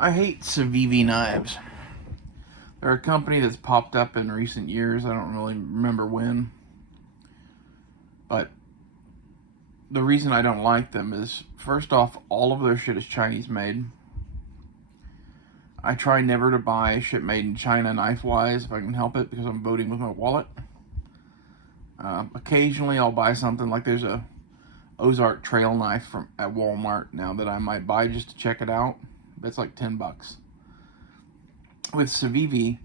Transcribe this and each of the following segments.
I hate civivi knives. They're a company that's popped up in recent years. I don't really remember when. But the reason I don't like them is, first off, all of their shit is Chinese made. I try never to buy shit made in China knife-wise if I can help it, because I'm voting with my wallet. Occasionally I'll buy something, like there's a Ozark trail knife at Walmart now that I might buy just to check it out. That's like $10. With civivi,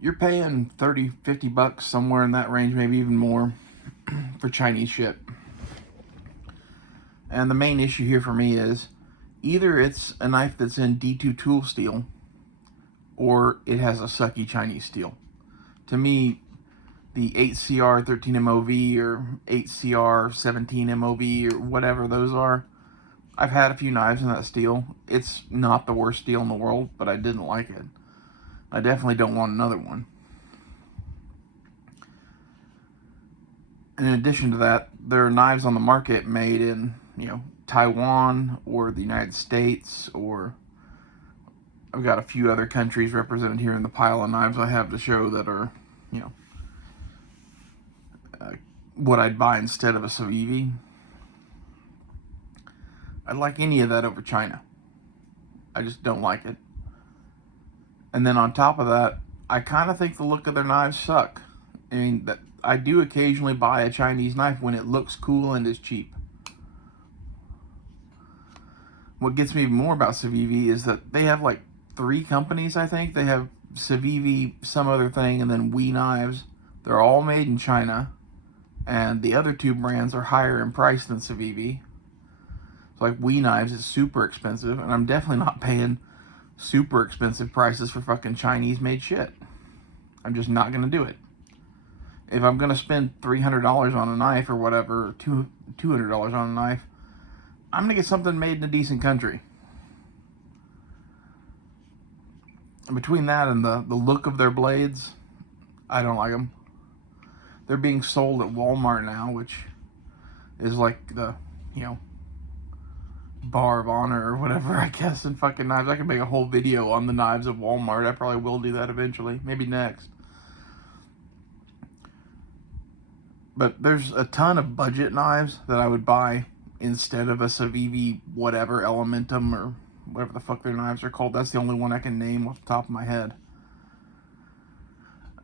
you're paying 30, 50 bucks, somewhere in that range, maybe even more, for Chinese shit. And the main issue here for me is either it's a knife that's in D2 tool steel or it has a sucky Chinese steel. To me, the 8CR 13MOV or 8CR 17MOV or whatever those are, I've had a few knives in that steel. It's not the worst steel in the world, but I didn't like it. I definitely don't want another one. In addition to that, there are knives on the market made in, Taiwan or the United States, or I've got a few other countries represented here in the pile of knives I have to show that are, what I'd buy instead of a civivi. I'd like any of that over China. I just don't like it. And then on top of that, I kind of think the look of their knives suck. I mean, that I do occasionally buy a Chinese knife when it looks cool and is cheap. What gets me more about civivi is that they have like 3 companies, I think. They have civivi, some other thing, and then We Knives. They're all made in China, and the other 2 brands are higher in price than civivi. So like We Knives is super expensive, and I'm definitely not paying super expensive prices for fucking Chinese made shit. I'm just not gonna do it. If I'm gonna spend $300 on a knife or whatever, or $200 on a knife, I'm gonna get something made in a decent country. And between that and the look of their blades, I don't like them. They're being sold at Walmart now, which is like the, bar of honor or whatever, I guess, in fucking knives. I could make a whole video on the knives of Walmart. I probably will do that eventually, maybe next. But there's a ton of budget knives that I would buy instead of a civivi whatever, Elementum, or whatever the fuck their knives are called. That's the only one I can name off the top of my head.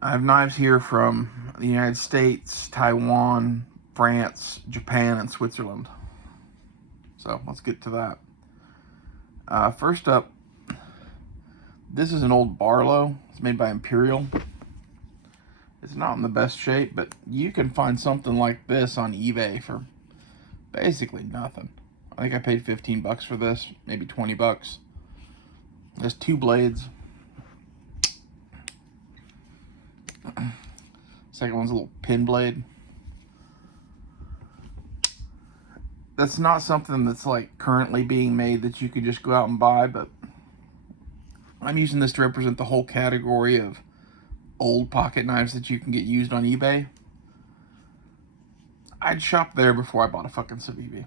I have knives here from the United States, Taiwan, France, Japan, and Switzerland. So let's get to that. First up, this is an old Barlow. It's made by Imperial. It's not in the best shape, but you can find something like this on eBay for basically nothing. I think I paid 15 bucks for this, maybe 20 bucks. There's 2 blades. Second one's a little pin blade. That's not something that's like currently being made that you could just go out and buy, but I'm using this to represent the whole category of old pocket knives that you can get used on eBay. I'd shop there before I bought a fucking civivi.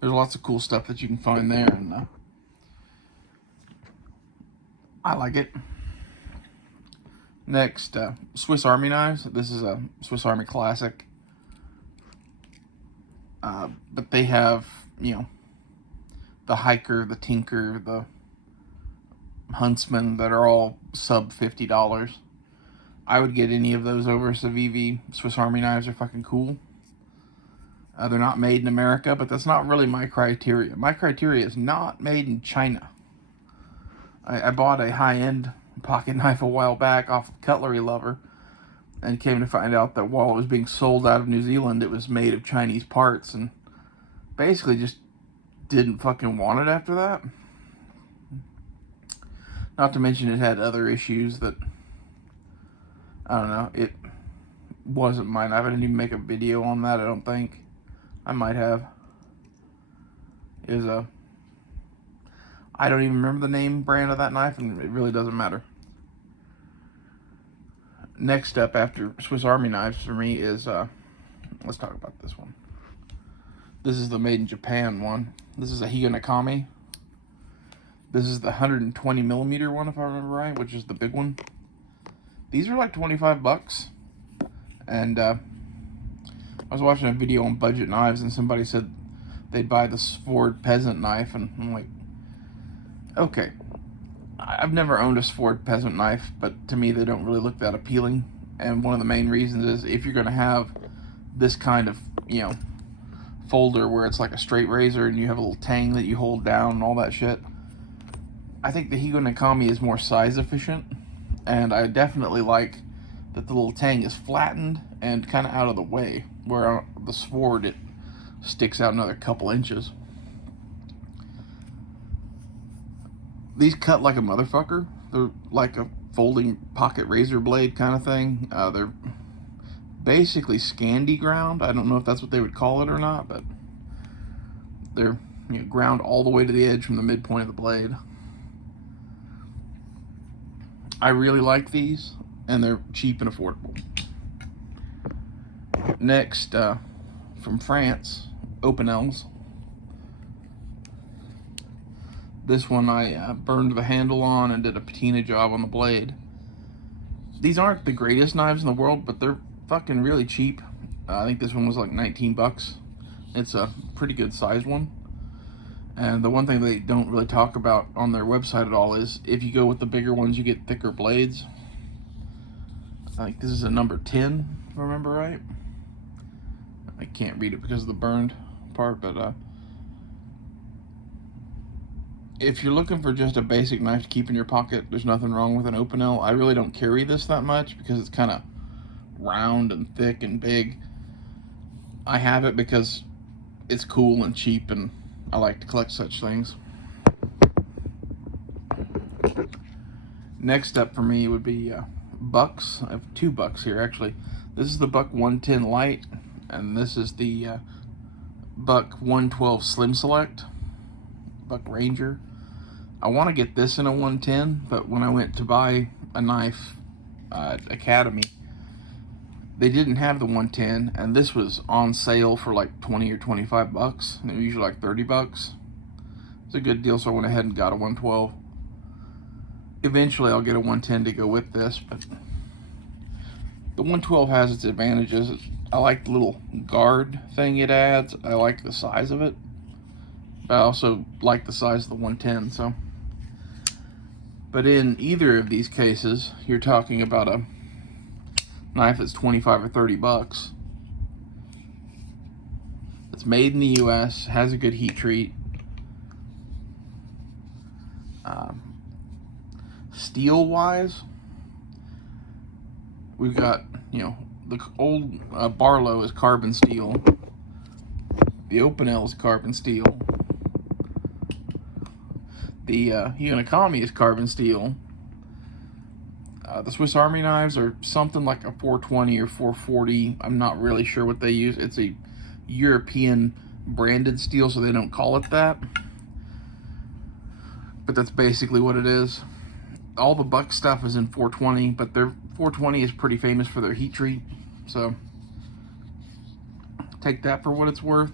There's lots of cool stuff that you can find there, and I like it. Next, Swiss Army knives. This is a Swiss Army Classic. But they have, the Hiker, the Tinker, the Huntsman that are all sub $50. I would get any of those over civivi. Swiss Army knives are fucking cool. They're not made in America, but that's not really my criteria. My criteria is not made in China. I bought a high-end pocket knife a while back off of Cutlery Lover, and came to find out that while it was being sold out of New Zealand, it was made of Chinese parts, and basically just didn't fucking want it after that. Not to mention it had other issues that, I don't know, it wasn't mine. I didn't even make a video on that, I don't think. I might have. It was I don't even remember the name brand of that knife, and it really doesn't matter. Next up after Swiss Army knives for me is, let's talk about this one. This is the made in Japan one. This is a Higa Nakami. This is the 120 millimeter one, if I remember right, which is the big one. These are like 25 bucks. And I was watching a video on budget knives, and somebody said they'd buy the Sword peasant knife, and I'm like, okay. I've never owned a Sword peasant knife, but to me they don't really look that appealing. And one of the main reasons is if you're going to have this kind of, folder where it's like a straight razor and you have a little tang that you hold down and all that shit, I think the Higo Nakami is more size efficient, and I definitely like that the little tang is flattened and kind of out of the way, where the Sword, it sticks out another couple inches. These cut like a motherfucker. They're like a folding pocket razor blade kind of thing. They're basically Scandi ground. I don't know if that's what they would call it or not, but they're ground all the way to the edge from the midpoint of the blade. I really like these, and they're cheap and affordable. Next, from France, Opinels. This one I burned the handle on and did a patina job on the blade. These aren't the greatest knives in the world, but they're fucking really cheap. I think this one was like 19 bucks. It's a pretty good size one. And the one thing they don't really talk about on their website at all is if you go with the bigger ones, you get thicker blades. I think this is a number 10, if I remember right. I can't read it because of the burned part, but if you're looking for just a basic knife to keep in your pocket, there's nothing wrong with an Opinel. I really don't carry this that much because it's kind of round and thick and big. I have it because it's cool and cheap, and I like to collect such things. Next up for me would be Bucks. I have 2 Bucks here, actually. This is the Buck 110 Light, and this is the Buck 112 Slim Select. Buck Ranger. I want to get this in a 110, but when I went to buy a knife at Academy, they didn't have the 110, and this was on sale for like 20 or 25 bucks. And it was usually like 30 bucks. It's a good deal, so I went ahead and got a 112. Eventually I'll get a 110 to go with this, but the 112 has its advantages. I like the little guard thing it adds. I like the size of it, but I also like the size of the 110. So, but in either of these cases, you're talking about a knife that's 25 or 30 bucks. It's made in the US, has a good heat treat. Steel wise, we've got, the old Barlow is carbon steel. The Opinel is carbon steel. The Higo Nakami is carbon steel. The Swiss Army knives are something like a 420 or 440. I'm not really sure what they use. It's a European branded steel, so they don't call it that. But that's basically what it is. All the Buck stuff is in 420, but their 420 is pretty famous for their heat treat. So take that for what it's worth.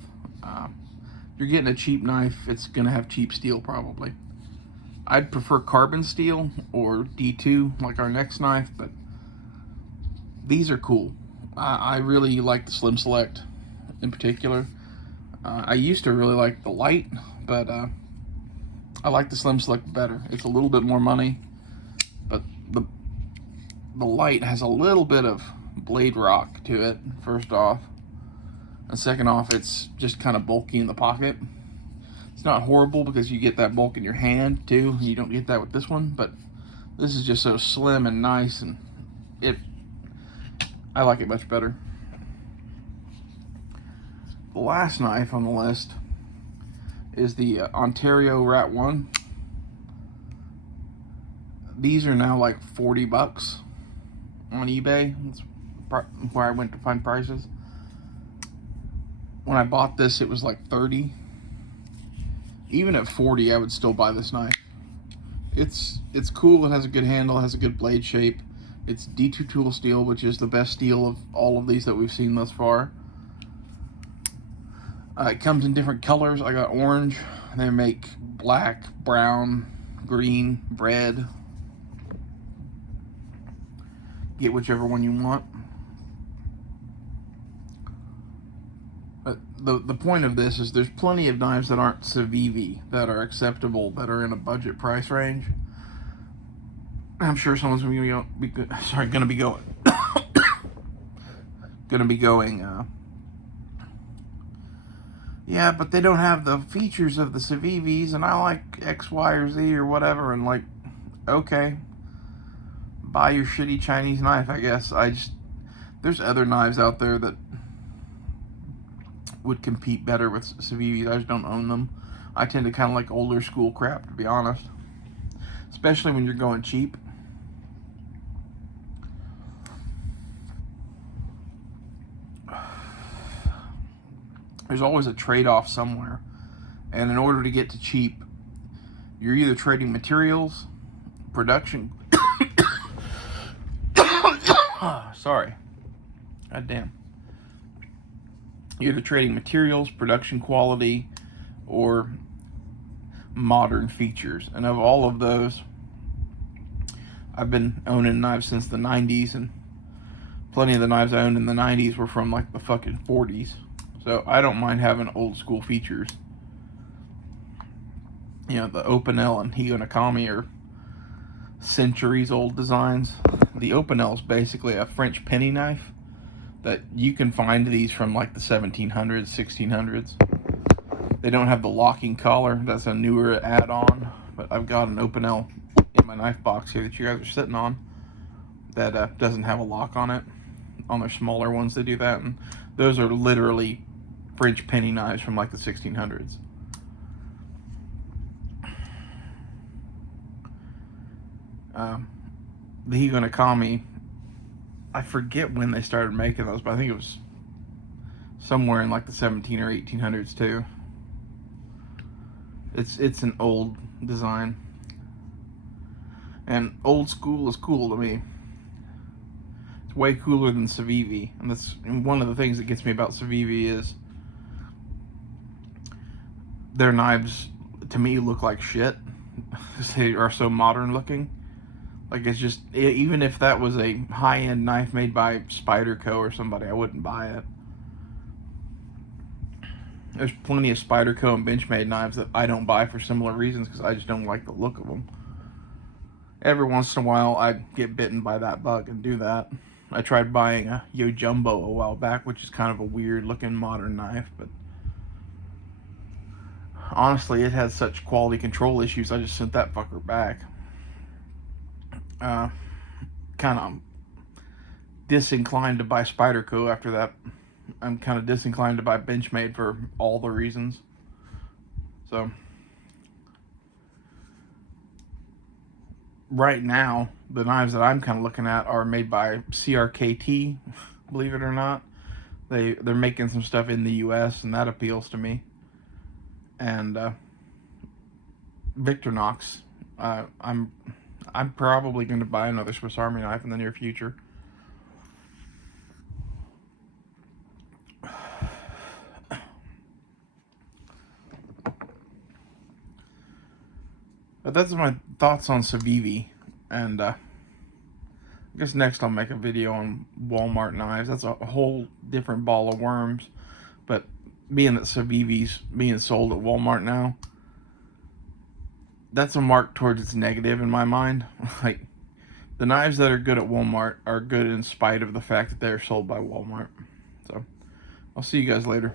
You're getting a cheap knife, it's going to have cheap steel probably. I'd prefer carbon steel or D2 like our next knife, but these are cool. I really like the Slim Select in particular. I used to really like the Light, but I like the Slim Select better. It's a little bit more money, but the Light has a little bit of blade rock to it, first off. And second off, it's just kind of bulky in the pocket. It's not horrible because you get that bulk in your hand too. You don't get that with this one, but this is just so slim and nice, and I like it much better. The last knife on the list is the Ontario Rat 1. These are now like 40 bucks on eBay. That's where I went to find prices. When I bought this, it was like 30. Even at 40, I would still buy this knife. It's cool. It has a good handle. It has a good blade shape. It's D2 tool steel, which is the best steel of all of these that we've seen thus far. It comes in different colors. I got orange. They make black, brown, green, red. Get whichever one you want. But the point of this is there's plenty of knives that aren't civivi that are acceptable, that are in a budget price range. I'm sure someone's going to be going, yeah, but they don't have the features of the civivis, and I like X, Y, or Z, or whatever, and like, okay, buy your shitty Chinese knife, I guess. There's other knives out there that would compete better with civivis. I just don't own them. I tend to kind of like older school crap, to be honest, especially when you're going cheap. There's always a trade-off somewhere, and in order to get to cheap, you're either trading materials, production. Sorry, god damn. You're either trading materials, production quality, or modern features. And of all of those, I've been owning knives since the 90s, and plenty of the knives I owned in the 90s were from like the fucking 40s. So I don't mind having old school features. You know, the Opinel and Higo Nakami are centuries old designs. The Opinel is basically a French penny knife that you can find these from like the 1700s, 1600s. They don't have the locking collar. That's a newer add-on. But I've got an Opinel in my knife box here that you guys are sitting on that doesn't have a lock on it. On their smaller ones, they do that. And those are literally French penny knives from like the 1600s. The Higo Nakami, I forget when they started making those, but I think it was somewhere in like the 17 or 1800s too. It's an old design, and old school is cool to me. It's way cooler than civivi, and that's one of the things that gets me about civivi is their knives to me look like shit. They are so modern looking. Like, it's just, even if that was a high-end knife made by Spyderco or somebody, I wouldn't buy it. There's plenty of Spyderco and Benchmade knives that I don't buy for similar reasons because I just don't like the look of them. Every once in a while, I get bitten by that bug and do that. I tried buying a Yo Jumbo a while back, which is kind of a weird-looking modern knife, but honestly, it has such quality control issues, I just sent that fucker back. Kind of disinclined to buy Spyderco after that. I'm kind of disinclined to buy Benchmade for all the reasons. So right now, the knives that I'm kind of looking at are made by CRKT, believe it or not. They're making some stuff in the US, and that appeals to me. And Victorinox, I'm probably going to buy another Swiss Army knife in the near future. But that's my thoughts on civivi, and I guess next I'll make a video on Walmart knives. That's a whole different ball of worms, but being that civivi's being sold at Walmart now, that's a mark towards its negative in my mind. Like, the knives that are good at Walmart are good in spite of the fact that they're sold by Walmart. So, I'll see you guys later.